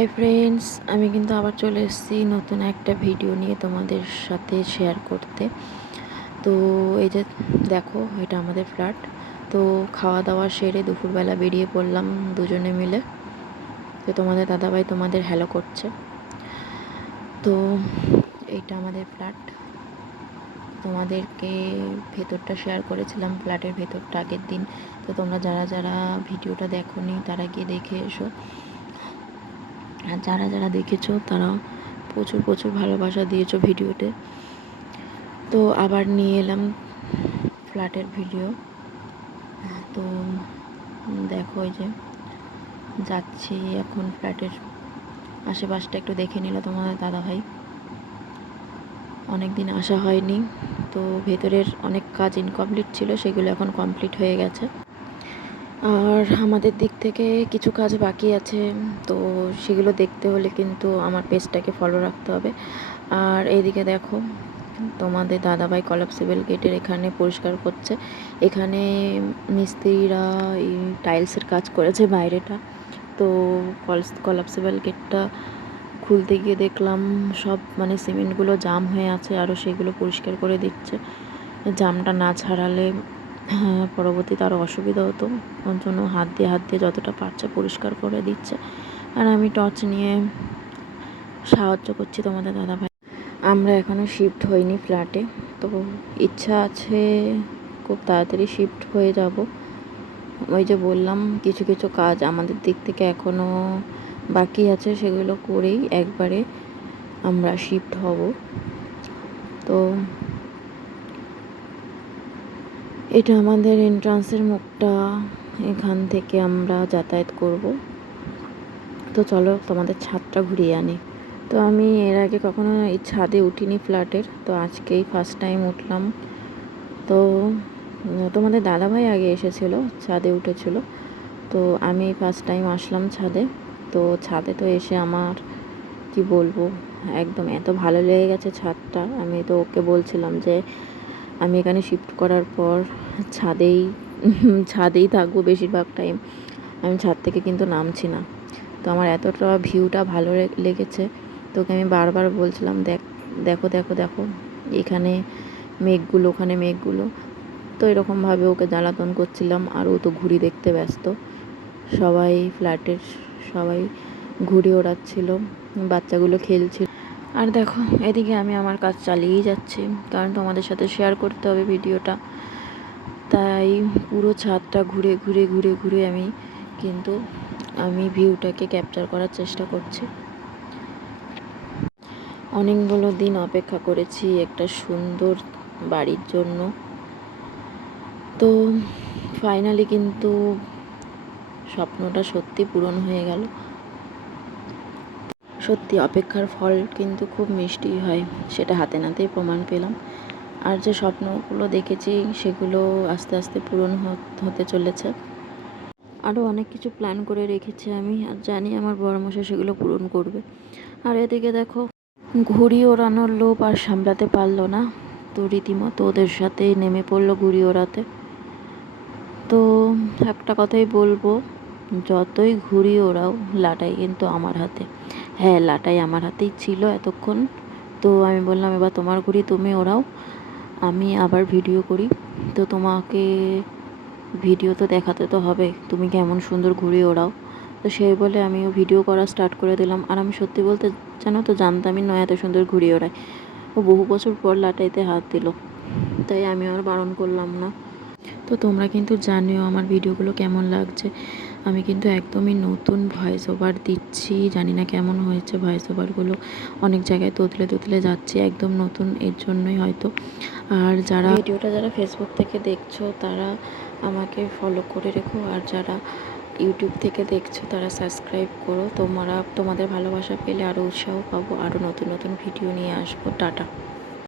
Hi friends, আমি কিন্তু আবার চলে এসেছি নতুন একটা ভিডিও নিয়ে তোমাদের সাথে শেয়ার করতে। তো এই যে দেখো, এটা আমাদের ফ্ল্যাট। তো খাওয়া দাওয়া সেরে দুপুরবেলা বেরিয়ে পড়লাম দুজনে মিলে। তো তোমাদের দাদাভাই তোমাদের হ্যালো করছে। তো এইটা আমাদের ফ্ল্যাট। তোমাদেরকে ভেতরটা শেয়ার করেছিলাম, ফ্ল্যাটের ভেতরটা আগের দিন। তো তোমরা যারা যারা ভিডিওটা দেখোনি তারা গিয়ে দেখে এসো, আর যারা যারা দেখেছো তারা প্রচুর প্রচুর ভালোবাসা দিয়েছো ভিডিওতে। তো আবার নিয়ে এলাম ফ্ল্যাটের ভিডিও। তো দেখো, এই যে যাচ্ছি এখন ফ্ল্যাটের আশেপাশটা একটু দেখে নিল তোমাদের দাদাভাই। অনেক দিন আসা হয়নি, তো ভেতরের অনেক কাজ ইনকমপ্লিট ছিল, সেগুলো এখন কমপ্লিট হয়ে গেছে। আর আমাদের দিক থেকে কিছু কাজ বাকি আছে, তো সেগুলো দেখতে হলে কিন্তু আমার পেজটাকে ফলো রাখতে হবে। আর এইদিকে দেখো, তোমাদের দাদাভাই কলাপসিবল গেটের এখানে পরিষ্কার করছে। এখানে মিস্ত্রিরা এই টাইলসের কাজ করেছে বাইরেটা। তো কলাপসিবল গেটটা খুলতে গিয়ে দেখলাম সব সিমেন্টগুলো জাম হয়ে আছে, আরও সেগুলো পরিষ্কার করে দিচ্ছে। জামটা না ছাড়ালে পরবর্তীতে আরও অসুবিধা হতো, ওর জন্য হাত দিয়ে যতটা পারছে পরিষ্কার করে দিচ্ছে। আর আমি টর্চ নিয়ে সাহায্য করছি তোমাদের দাদাভাই। আমরা এখনও শিফট হইনি ফ্ল্যাটে, তো ইচ্ছা আছে খুব তাড়াতাড়ি শিফট হয়ে যাব। ওই যে বললাম, কিছু কিছু কাজ আমাদের দিক থেকে এখনও বাকি আছে, সেগুলো করেই একবারে আমরা শিফট হব। তো এটা আমাদের এন্ট্রান্সের মুখটা, এখান থেকে আমরা যাতায়াত করব। তো চলো তোমাদের ছাদটা ঘুরিয়ে আনি। তো আমি এর আগে কখনো এই ছাদে উঠিনি ফ্ল্যাটের, তো আজকেই ফার্স্ট টাইম উঠলাম। তো তোমাদের দাদাভাই আগে এসেছিলো, ছাদে উঠেছিল, তো আমি ফার্স্ট টাইম আসলাম ছাদে। তো ছাদে তো এসে আমার কি বলবো, একদম এত ভালো লেগে গেছে ছাদটা। আমি তো ওকে বলছিলাম যে আমি এখানে শিফট করার পর ছাদেই থাকবো বেশিরভাগ টাইম, আমি ছাদ থেকে কিন্তু নামছি না। তো আমার এতটা ভিউটা ভালো লেগেছে, তোকে আমি বারবার বলছিলাম দেখো দেখো দেখো, এখানে মেঘগুলো, ওখানে মেঘগুলো। তো এরকমভাবে ওকে জ্বালাতন করছিলাম, আর ও তো ঘুড়ি দেখতে ব্যস্ত। ফ্ল্যাটের সবাই ঘুড়ি ওড়াচ্ছিল, বাচ্চাগুলো খেলছিল। আর দেখো, এদিকে আমি আমার কাজ চালিয়েই যাচ্ছি, কারণ তোমাদের সাথে শেয়ার করতে হবে ভিডিওটা। তাই পুরো ছাদটা ঘুরে ঘুরে ঘুরে ঘুরে আমি ভিউটাকে ক্যাপচার করার চেষ্টা করছি। অনেকগুলো দিন অপেক্ষা করেছি একটা সুন্দর বাড়ির জন্য। তো ফাইনালি কিন্তু স্বপ্নটা সত্যি পূরণ হয়ে গেল। সত্যি অপেক্ষার ফল কিন্তু খুব মিষ্টি হয়, সেটা হাতে নাতেই প্রমাণ পেলাম। আর যে স্বপ্নগুলো দেখেছি সেগুলো আস্তে আস্তে পূরণ হতে চলেছে। আরও অনেক কিছু প্ল্যান করে রেখেছি আমি, আর জানি আমার বড়মশাই সেগুলো পূরণ করবে। আর এদিকে দেখো, ঘুড়ি ওড়ানোর লোভ আর সামলাতে পারলো না, তো রীতিমতো ওদের সাথে নেমে পড়লো ঘুড়ি ওড়াতে। তো একটা কথাই বলবো, যতই ঘুড়ি ওড়াও, লাটাই কিন্তু আমার হাতে। হ্যাঁ, লাটাই আমার হাতেই ছিল এতক্ষণ। তো আমি বললাম, এবার তোমার ঘুড়ি তুমি ওড়াও, আমি আবার ভিডিও করি। তো তোমাকে ভিডিও তো দেখাতে তো হবে, তুমি কেমন সুন্দর ঘুড়ি ওড়াও। তো সেই বলে আমিও ভিডিও করা স্টার্ট করে দিলাম। আর আমি সত্যি বলতে, জানো তো, জানতামই নয় এত সুন্দর ঘুড়ি ওড়ায়। ও বহু বছর পর লাটাইতে হাত দিল, তাই আমি আর বারণ করলাম না। তো তোমরা কিন্তু জানিও আমার ভিডিওগুলো কেমন লাগছে। আমি কিন্তু একদমই নতুন ভয়েস ওভার দিচ্ছি, জানি না কেমন হয়েছে ভয়েস ওভারগুলো। অনেক জায়গায় তোতলে যাচ্ছি, একদম নতুন, এর জন্যই হয়তো। আর যারা ফেসবুক থেকে দেখছো তারা আমাকে ফলো করে রেখো, আর যারা ইউটিউব থেকে দেখছো তারা সাবস্ক্রাইব করো। তোমাদের ভালোবাসা পেলে আরও উৎসাহ পাবো, আরও নতুন নতুন ভিডিও নিয়ে আসবো। টাটা।